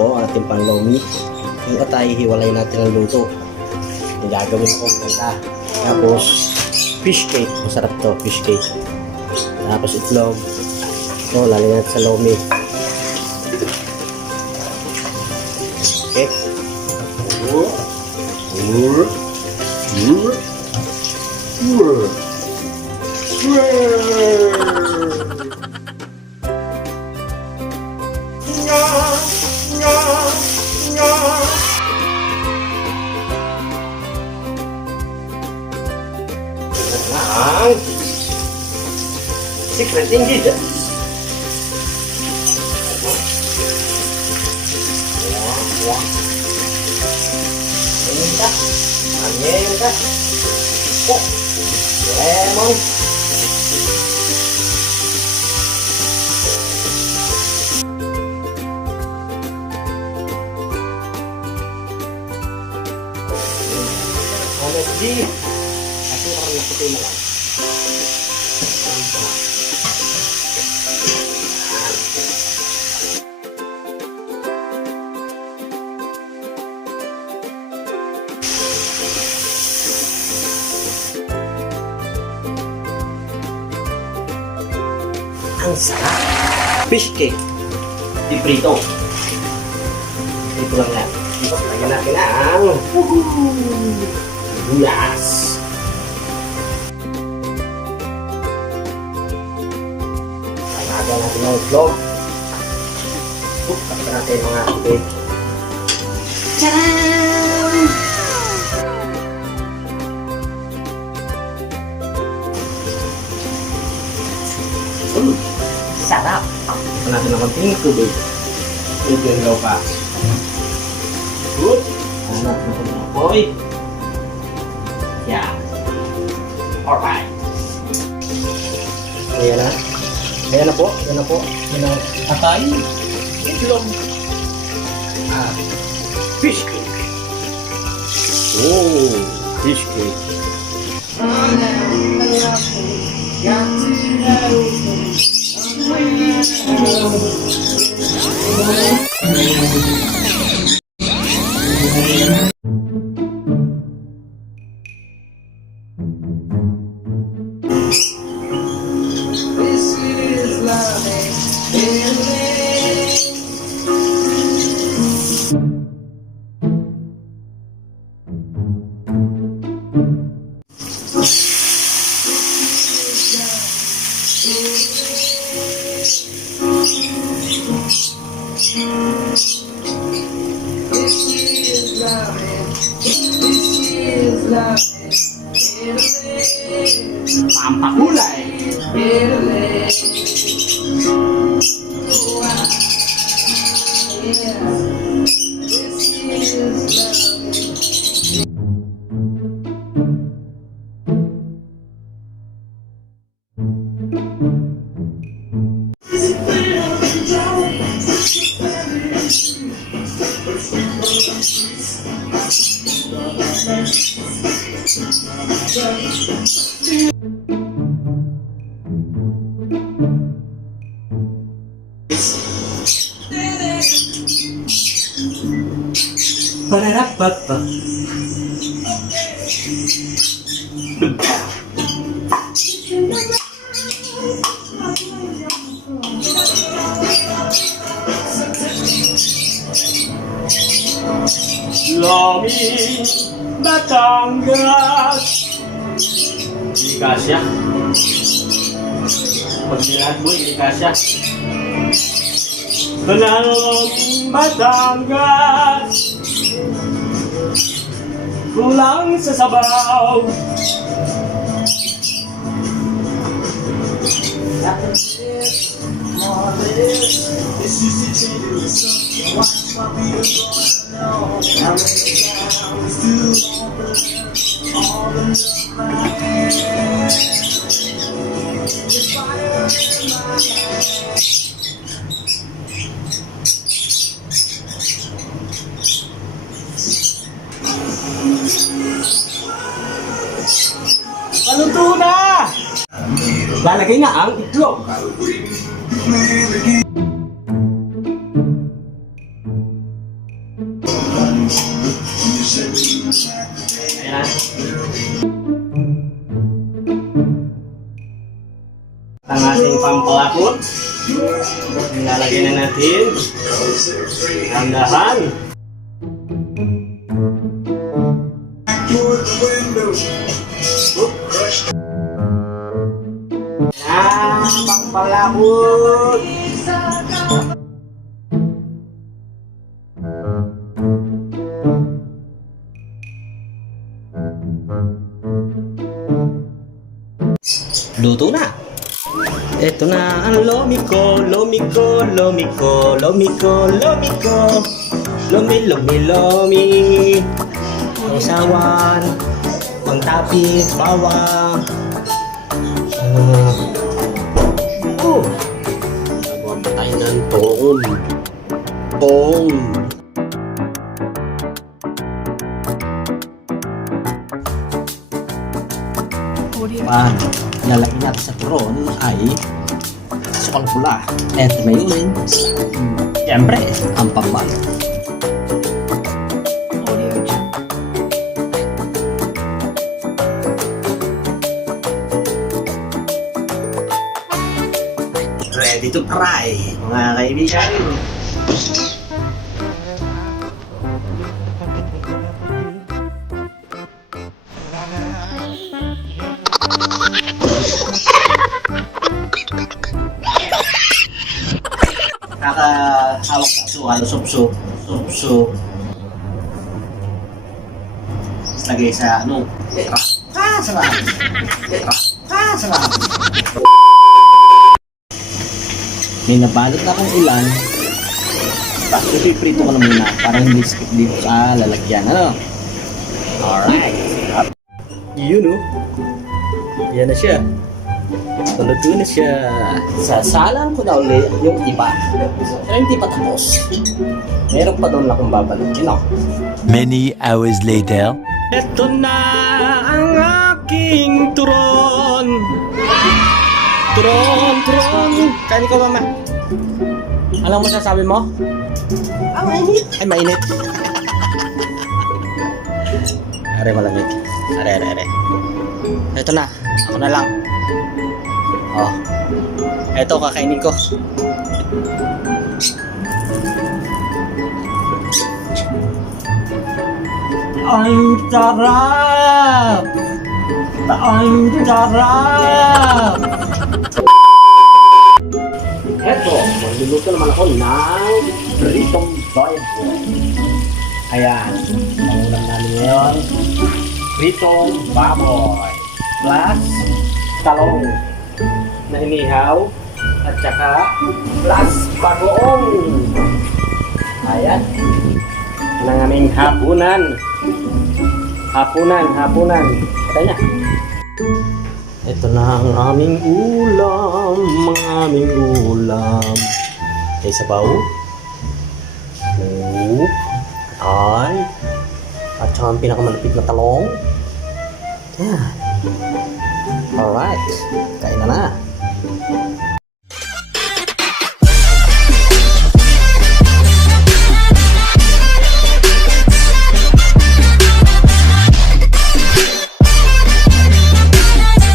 po ang ating panlomi. Yung atay, hiwalay natin ang luto. Yung gagawin ko ganda. Tapos, fish cake. Masarap to, fish cake. Tapos itlog. Ito, lalagyan natin sa lomi. Okay. Ang secret ingredient. Anyenta. Oh, lemon. Ano di? Kasi parang naputi na lang. Ang sarap! Fish cake. Iprito. Ito lang yan. Lagyan natin ang sibuyas. Lagyan natin ang itlog. Lagyan natin mga tubig. Tcharam! Sarap! Lagyan natin ng konting tubig. Tubig daw pa. Good. Hanap na po ng apoy. Yeah. Alright. Ayan na. Ayan na po. Ayan na po. Ayan na. Atay. Itlog. Fish cake. Oh, fish cake. Pampakulay. Pararapapa. Lomi Batangas. Hindi kasya. Pag nilad mo, hindi kasya. Lomi Batangas. Kulang sa sabaw. Paluto na! Lalagay na ang itlog. Ayan. Ang ating pampalakot. Nilalagay na natin. Handahan. Pampalakot. Luto na. Ito na ang lomi ko, lomi ko, lomi ko, lomi ko, lomi ko. Lomi, lomi, lomi. Ang sawan, ang tapit, bawang. Nagawa pa tayo ng toong. Toong. Pan, lalagyan natin sa turon ay sukal pula. At may uling. Siyempre, ang pambal. Ready to fry, mga kaibigan. Kakahawak sa supso. Lagay sa ano? Sarap. May nabalot na kung ilan. Tapos ipiprito ko na muna para hindi skip dito sa lalagyan. Ano? Alright. Yun o. Yan na siya. Paluto na siya. Sasalang ko na ulit yung iba. Pero hindi pa tapos. Meron pa doon akong babalutin ako. Many hours later. Ito na ang aking turon. Turon. Kain ko, mama. Alam mo sasabi mo? Mainit. Ay, mainit. Are, malamig. Are. Ito na. Ako na lang. Oh. Ito, kakainin ko. Ang sarap! Ang sarap! Eto, magluluto naman ako ng pritong baboy. Ayan, ang ulam namin ngayon, pritong baboy plus talong na inihaw at saka plus bagoong. Ayan, ang aming hapunan. Hapunan. Kata niya. Ito na ang aming ulam. Ay, sabaw. Ay. At saka ang pinakamalapit na talong. Yan. Alright. Kain na na.